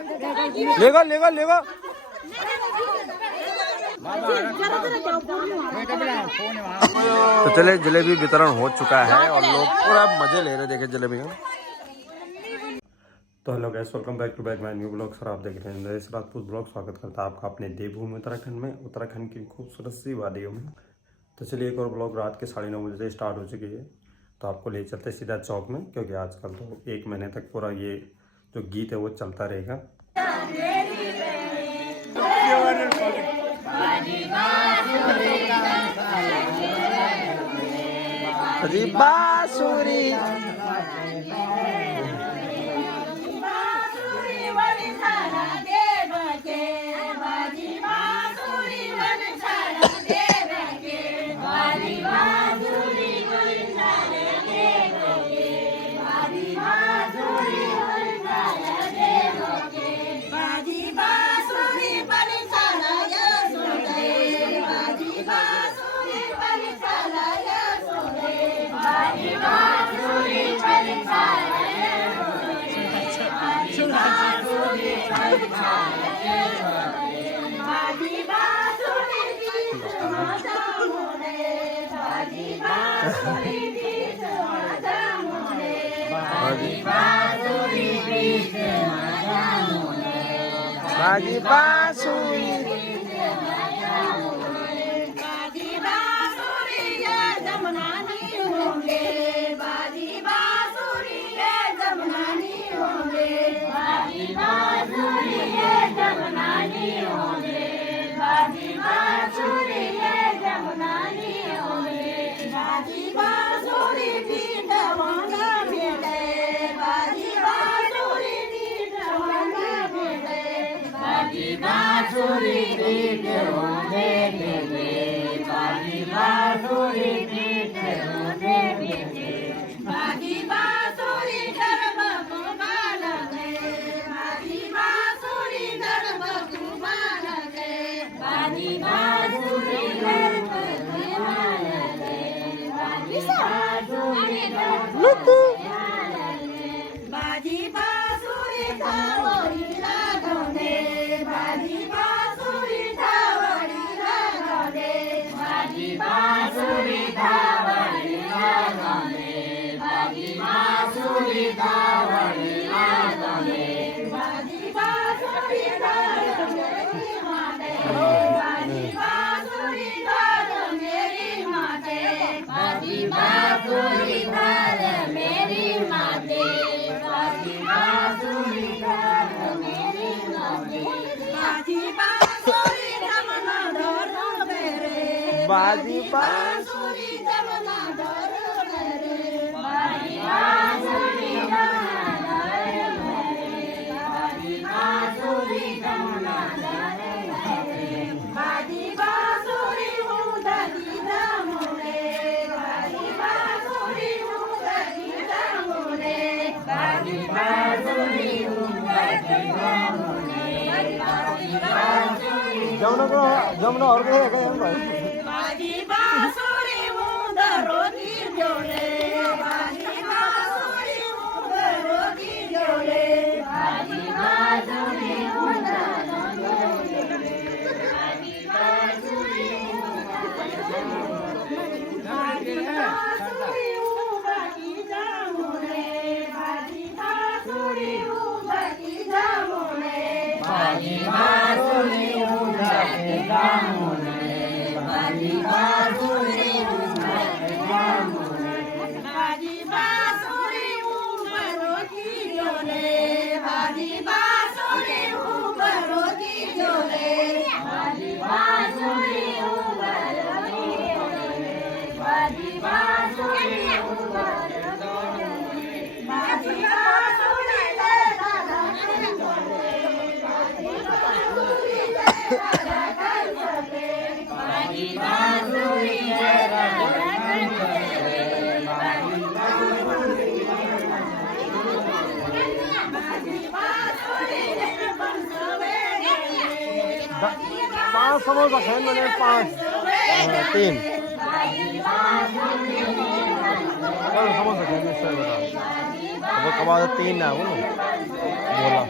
लेगा लेगा लेगा। तो चले, जलेबी वितरण हो चुका है और लोग पूरा मजे ले रहे, देखे जलेबी का। तो hello guys, welcome back to back my new blog. Sir आप देख रहे हैं नरेश राजपूत ब्लॉग। स्वागत करता है आपका अपने देवभूमि उत्तराखंड में, उत्तराखंड की खूबसूरत सी वादियों में। तो चलिए, एक और ब्लॉग रात के 9:30 बजे से स्टार्ट हो चुकी है। तो आपको ले चलते सीधा चौक में, क्योंकि आजकल तो 1 महीने तक पूरा ये जो गीत है वो चलता रहेगा। बांसुरी बाजी बांसुरी बाजी बांसुरी जमुना और है क्या भाई? पाँच समोसा खाए मैंने, 5 3 समोसा खाए। कबाब 3 ना बोला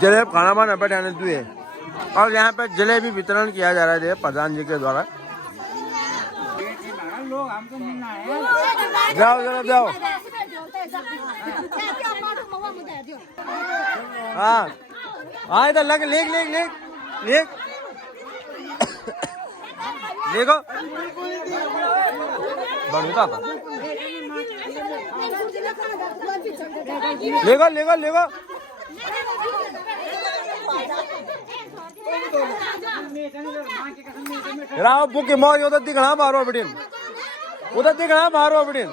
जलेब खाना बना बैठाने तुए और यहाँ पे जलेबी वितरण किया जा रहा है प्रधान जी के द्वारा। जाओ जरा जाओ। हाँ हाँ इधर लग लेक लेक लेक लेक देखो बढ़ता था लेगो लेगो लेगो राव बुक मौज उधर दिखना मारो बिटिन उधर दिखना मारो बिटिन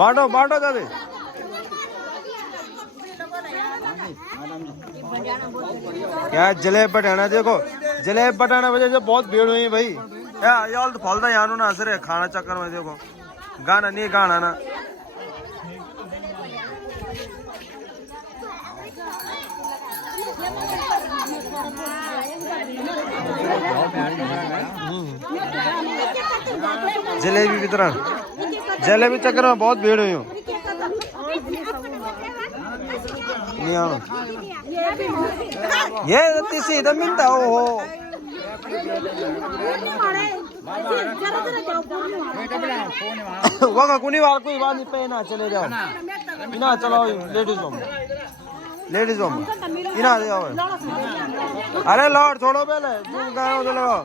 बांटो बांटो दादी। क्या जलेब बटाना, देखो जलेब बटाना वजह से बहुत भीड़ हुई है भाई। यार तो फलता यानो ना असर है खाना चक्कर में, देखो गाना नहीं गाना ना। जलेबी वितरण, जलेबी चक्कर में बहुत भीड़ हुई हूँ। नहीं आना ये तीसरी इधर मिलता हो वहाँ कुनी बार कोई बात नहीं पे ना चले जाओ इना चलाओ लेडीज होम, लेडीज होम इना जाओ। अरे लौट छोड़ो पहले तुम गए हो तो लगाओ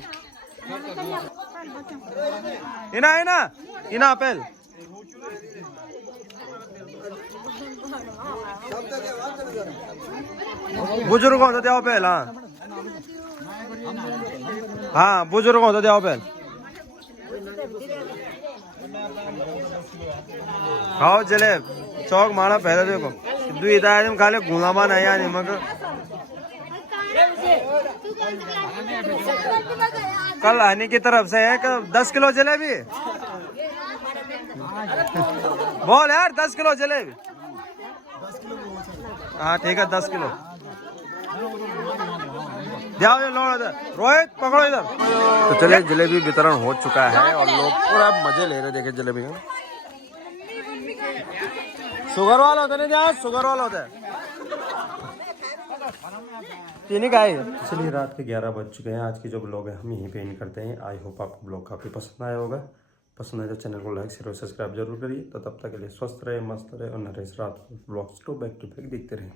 इना इना इना पहले बुजुर्गों तो जाओ पहले। हाँ बुजुर्गों तो जाओ पहले। खाओ जलेब चौक मारा पहले, देखो दू इधर खाले घुमा नहीं आने मग कल आने की तरफ से है 10 किलो जलेबी बोल यार 10 किलो जलेबी। हाँ ठीक है 10 किलो जाओ ये लो इधर, रोहित पकड़ो इधर। तो चलिए जलेबी वितरण हो चुका है और लोग पूरा मजे ले रहे, देखे जलेबी का। शुगर वाला होता नहीं जहाँ शुगर वाला होता है चीनी का है। चलिए रात के 11 बज चुके हैं। आज की जो ब्लॉग है हम यहीं पे एंड करते हैं। आई होप आपको ब्लॉग काफ़ी पसंद आया होगा। पसंद आए तो चैनल को लाइक शेयर और सब्सक्राइब जरूर करिए। तो तब तक के लिए स्वस्थ रहे, मस्त रहे और नरेश रात ब्लॉग्स तो बैक टू बैक देखते रहे।